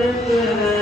قلبك